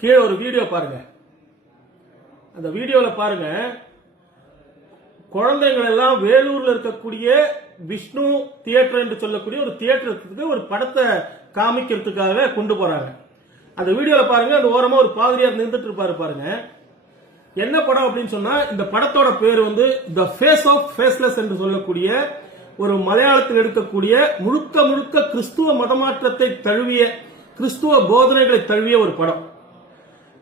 கீழே ஒரு வீடியோ பாருங்க. அந்த வீடியோல பாருங்க, குழந்தைகள் எல்லாம் வேலூர்ல இருக்கக்கூடிய விஷ்ணு தியேட்டர் என்று சொல்லக்கூடிய ஒரு தியேட்டருக்கு ஒரு படத்தை காமிக்கிறதுக்காக கொண்டு போறாங்க. அந்த வீடியோல பாருங்க, அந்த ஓரமா ஒரு பாதிரியார் நின்றுட்டு இருப்பாரு பாருங்க. என்ன படம் அப்படின்னு சொன்னா, இந்த படத்தோட பேர் வந்து தி ஃபேஸ் ஆஃப் ஃபேஸ்லெஸ் என்று சொல்லக்கூடிய ஒரு மலையாளத்தில் எடுக்கக்கூடிய முழுக்க முழுக்க கிறிஸ்துவ மதமாற்றத்தை தழுவிய கிறிஸ்துவ போதனைகளை தழுவிய ஒரு படம்.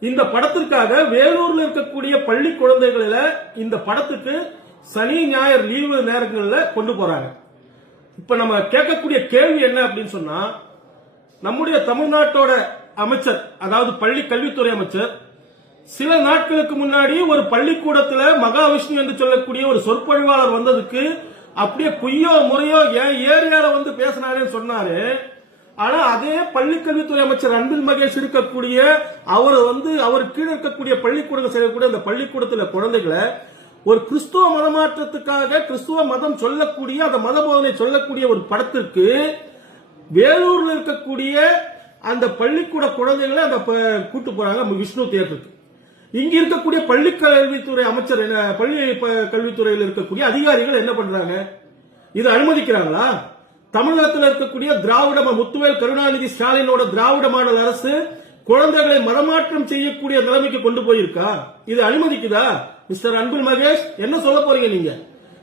இந்த படத்திற்காக வேலூர்ல இருக்கக்கூடிய பள்ளி குழந்தைகள இந்த படத்துக்கு சனி ஞாயிறு லீவு நேரங்களில் கொண்டு போறாங்க. இப்ப நம்ம கேட்கக்கூடிய கேள்வி என்ன அப்படின்னு சொன்னா, நம்முடைய தமிழ்நாட்டோட அமைச்சர், அதாவது பள்ளி கல்வித்துறை அமைச்சர், சில நாட்களுக்கு முன்னாடி ஒரு பள்ளிக்கூடத்தில் மகாவிஷ்ணு என்று சொல்லக்கூடிய ஒரு சொற்பொழிவாளர் வந்ததுக்கு அப்படியே குய்யோ முறையோ ஏன் ஏரியால வந்து பேசினாரேன்னு சொன்னாரு. ஆனா அதே பள்ளிக்கல்வித்துறை அமைச்சர் அன்பில் மகேஷ் இருக்கக்கூடிய அவர் கீழே இருக்கக்கூடிய பள்ளிக்கூடங்கள் செய்யக்கூடிய அந்த பள்ளிக்கூடத்தில் குழந்தைகளை ஒரு கிறிஸ்துவ மதமாற்றத்துக்காக கிறிஸ்துவ மதம் சொல்லக்கூடிய அந்த மத போதனை சொல்லக்கூடிய ஒரு படத்திற்கு வேலூர்ல இருக்கக்கூடிய அந்த பள்ளிக்கூட குழந்தைகளை அந்த கூட்டு போறாங்க விஷ்ணு தியேட்டருக்கு. இங்க இருக்கக்கூடிய பள்ளி கல்வித்துறை அமைச்சர், பள்ளி கல்வித்துறையில் இருக்கக்கூடிய அதிகாரிகள் என்ன பண்றாங்க? இது அனுமதிக்கிறாங்களா? தமிழகத்தில் இருக்கக்கூடிய திராவிட முத்துவேல் கருணாநிதி ஸ்டாலினோட திராவிட மாடல் அரசு குழந்தைகளை மதமாற்றம் செய்யக்கூடிய நிலைமைக்கு கொண்டு போயிருக்கா? இது அனுமதிக்குதா? மிஸ்டர் அன்பில் மகேஷ், என்ன சொல்ல போறீங்க நீங்க?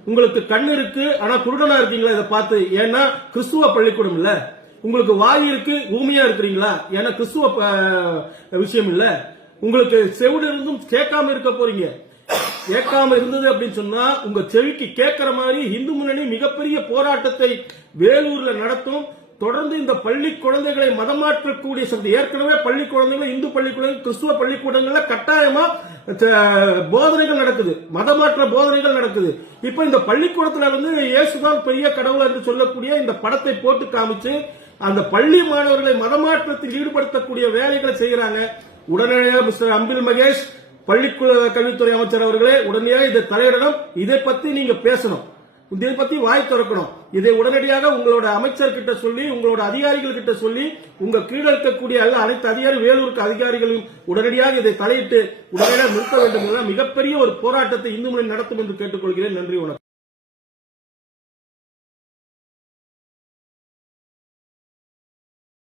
உங்களுக்கு கண் இருக்கு, ஆனா குருடனா இருக்கீங்களா இதை பார்த்து? ஏன்னா கிறிஸ்துவ பள்ளிக்கூடம் இல்ல. உங்களுக்கு வாய் இருக்கு, ஊமையா இருக்கிறீங்களா? ஏன்னா கிறிஸ்துவ விஷயம் இல்ல. உங்களுக்கு செவிடு இருந்தும் கேட்காம இருக்க போறீங்க. கேட்காம இருந்தது அப்படின்னு சொன்னா உங்க செவிக்கு கேட்கிற மாதிரி இந்து முன்னணி மிகப்பெரிய போராட்டத்தை வேலூர்ல நடத்தும். தொடர்ந்து இந்த பள்ளி குழந்தைகளை மதமாற்றக்கூடிய சக்தி, ஏற்கனவே பள்ளி குழந்தைகள் இந்து பள்ளிக்கூடங்கள் கிறிஸ்துவ பள்ளிக்கூடங்கள்ல கட்டாயமா போதனைகள் நடக்குது, மதமாற்ற போதனைகள் நடக்குது. இப்ப இந்த பள்ளிக்கூடத்துல வந்து இயேசுதான் பெரிய கடவுள் என்று சொல்லக்கூடிய இந்த படத்தை போட்டு காமிச்சு அந்த பள்ளி மாணவர்களை மதமாற்றத்தில் ஈடுபடுத்தக்கூடிய வேலைகளை செய்யறாங்க. உடனடியாக மிஸ்டர் அன்பில் மகேஷ், பள்ளி கல்வித்துறை அமைச்சர் அவர்களே, உடனடியாக இதை தலையிடணும். இதை பத்தி நீங்க பேசணும், இதை பத்தி வாய் திறக்கணும். இதை உடனடியாக உங்களோட அமைச்சர் கிட்ட சொல்லி, உங்களோட அதிகாரிகள் கிட்ட சொல்லி, உங்க கீழே இருக்கக்கூடிய அனைத்து வேலூருக்கு அதிகாரிகளும் உடனடியாக இதை தலையிட்டு உடனடியாக நிறுத்த வேண்டும் என்ற மிகப்பெரிய ஒரு போராட்டத்தை இந்து முன்னணி நடத்தும் என்று கேட்டுக்கொள்கிறேன். நன்றி, வணக்கம்.